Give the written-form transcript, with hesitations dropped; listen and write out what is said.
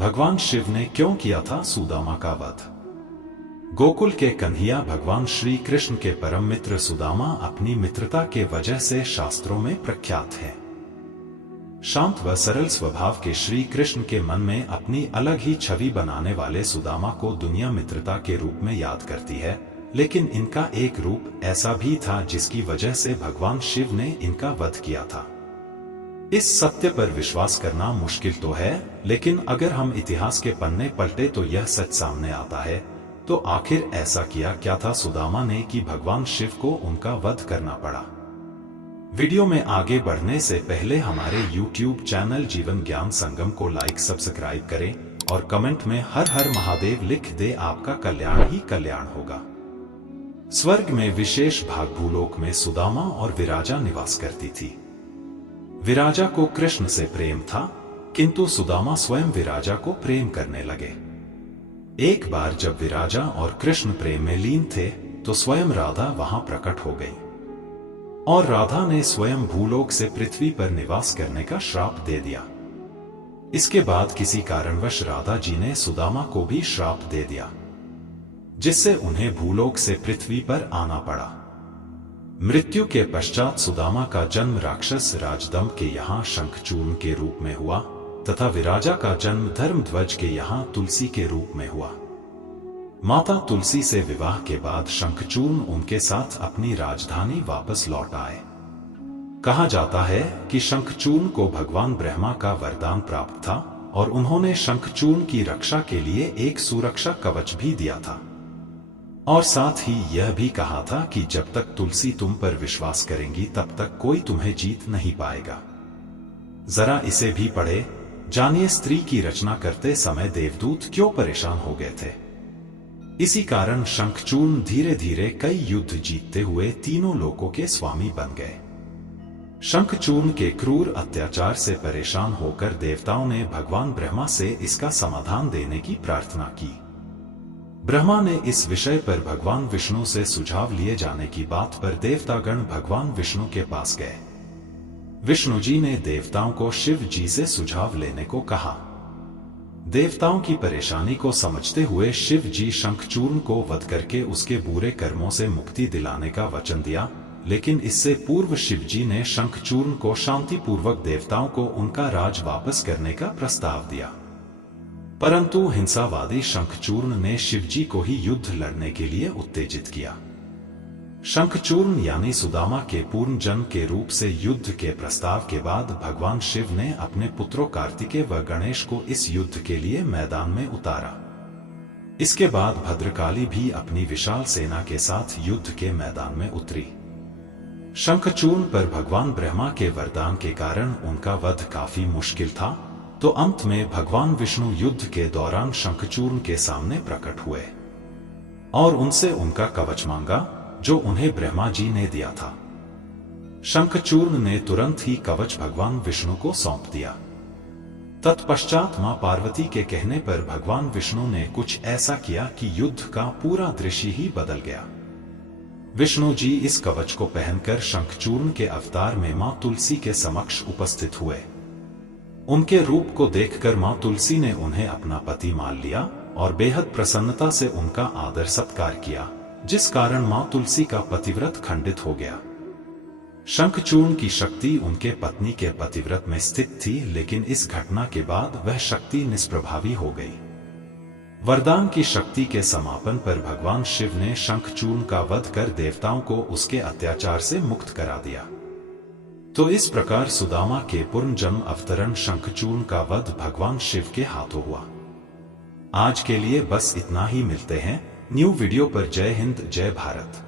भगवान शिव ने क्यों किया था सुदामा का वध? गोकुल के कन्हैया भगवान श्री कृष्ण के परम मित्र सुदामा अपनी मित्रता के वजह से शास्त्रों में प्रख्यात हैं। शांत व सरल स्वभाव के श्री कृष्ण के मन में अपनी अलग ही छवि बनाने वाले सुदामा को दुनिया मित्रता के रूप में याद करती है, लेकिन इनका एक रूप ऐसा भी था जिसकी वजह से भगवान शिव ने इनका वध किया था। इस सत्य पर विश्वास करना मुश्किल तो है, लेकिन अगर हम इतिहास के पन्ने पलटे तो यह सच सामने आता है। तो आखिर ऐसा किया क्या था सुदामा ने कि भगवान शिव को उनका वध करना पड़ा? वीडियो में आगे बढ़ने से पहले हमारे YouTube चैनल जीवन ज्ञान संगम को लाइक सब्सक्राइब करें और कमेंट में हर हर महादेव लिख दे, आपका कल्याण ही कल्याण होगा। स्वर्ग में विशेष भाग भूलोक में सुदामा और विराजा निवास करती थी। विराजा को कृष्ण से प्रेम था, किंतु सुदामा स्वयं विराजा को प्रेम करने लगे। एक बार जब विराजा और कृष्ण प्रेम में लीन थे तो स्वयं राधा वहां प्रकट हो गई और राधा ने स्वयं भूलोक से पृथ्वी पर निवास करने का श्राप दे दिया। इसके बाद किसी कारणवश राधा जी ने सुदामा को भी श्राप दे दिया, जिससे उन्हें भूलोक से पृथ्वी पर आना पड़ा। मृत्यु के पश्चात सुदामा का जन्म राक्षस राजदम्भ के यहाँ शंखचूर्ण के रूप में हुआ तथा विराजा का जन्म धर्मध्वज के यहाँ तुलसी के रूप में हुआ। माता तुलसी से विवाह के बाद शंखचूर्ण उनके साथ अपनी राजधानी वापस लौट आए। कहा जाता है कि शंखचूर्ण को भगवान ब्रह्मा का वरदान प्राप्त था और उन्होंने शंखचूर्ण की रक्षा के लिए एक सुरक्षा कवच भी दिया था और साथ ही यह भी कहा था कि जब तक तुलसी तुम पर विश्वास करेंगी तब तक कोई तुम्हें जीत नहीं पाएगा। जरा इसे भी पढ़े, जानिए स्त्री की रचना करते समय देवदूत क्यों परेशान हो गए थे। इसी कारण शंखचूर्ण धीरे धीरे कई युद्ध जीतते हुए तीनों लोकों के स्वामी बन गए। शंखचूर्ण के क्रूर अत्याचार से परेशान होकर देवताओं ने भगवान ब्रह्मा से इसका समाधान देने की प्रार्थना की। ब्रह्मा ने इस विषय पर भगवान विष्णु से सुझाव लिए जाने की बात पर देवतागण भगवान विष्णु के पास गए। विष्णु जी ने देवताओं को शिव जी से सुझाव लेने को कहा। देवताओं की परेशानी को समझते हुए शिव जी शंखचूर्ण को वध करके उसके बुरे कर्मों से मुक्ति दिलाने का वचन दिया, लेकिन इससे पूर्व शिव जी ने शंखचूर्ण को शांतिपूर्वक देवताओं को उनका राज वापस करने का प्रस्ताव दिया। परंतु हिंसावादी शंखचूर्ण ने शिवजी को ही युद्ध लड़ने के लिए उत्तेजित किया। शंखचूर्ण यानी सुदामा के पूर्ण जन्म के रूप से युद्ध के प्रस्ताव के बाद भगवान शिव ने अपने पुत्रों कार्तिकेय व गणेश को इस युद्ध के लिए मैदान में उतारा। इसके बाद भद्रकाली भी अपनी विशाल सेना के साथ युद्ध के मैदान में उतरी। शंखचूर्ण पर भगवान ब्रह्मा के वरदान के कारण उनका वध काफी मुश्किल था, तो अंत में भगवान विष्णु युद्ध के दौरान शंखचूर्ण के सामने प्रकट हुए और उनसे उनका कवच मांगा जो उन्हें ब्रह्मा जी ने दिया था। शंखचूर्ण ने तुरंत ही कवच भगवान विष्णु को सौंप दिया। तत्पश्चात मां पार्वती के कहने पर भगवान विष्णु ने कुछ ऐसा किया कि युद्ध का पूरा दृश्य ही बदल गया। विष्णु जी इस कवच को पहनकर शंखचूर्ण के अवतार में मां तुलसी के समक्ष उपस्थित हुए। उनके रूप को देखकर मां तुलसी ने उन्हें अपना पति मान लिया और बेहद प्रसन्नता से उनका आदर सत्कार किया, जिस कारण मां तुलसी का पतिव्रत खंडित हो गया। शंखचूर्ण की शक्ति उनके पत्नी के पतिव्रत में स्थित थी, लेकिन इस घटना के बाद वह शक्ति निष्प्रभावी हो गई। वरदान की शक्ति के समापन पर भगवान शिव ने शंखचूर्ण का वध कर देवताओं को उसके अत्याचार से मुक्त करा दिया। तो इस प्रकार सुदामा के पूर्ण जन्म अवतरण शंखचूर्ण का वध भगवान शिव के हाथों हुआ। आज के लिए बस इतना ही, मिलते हैं न्यू वीडियो पर। जय हिंद, जय भारत।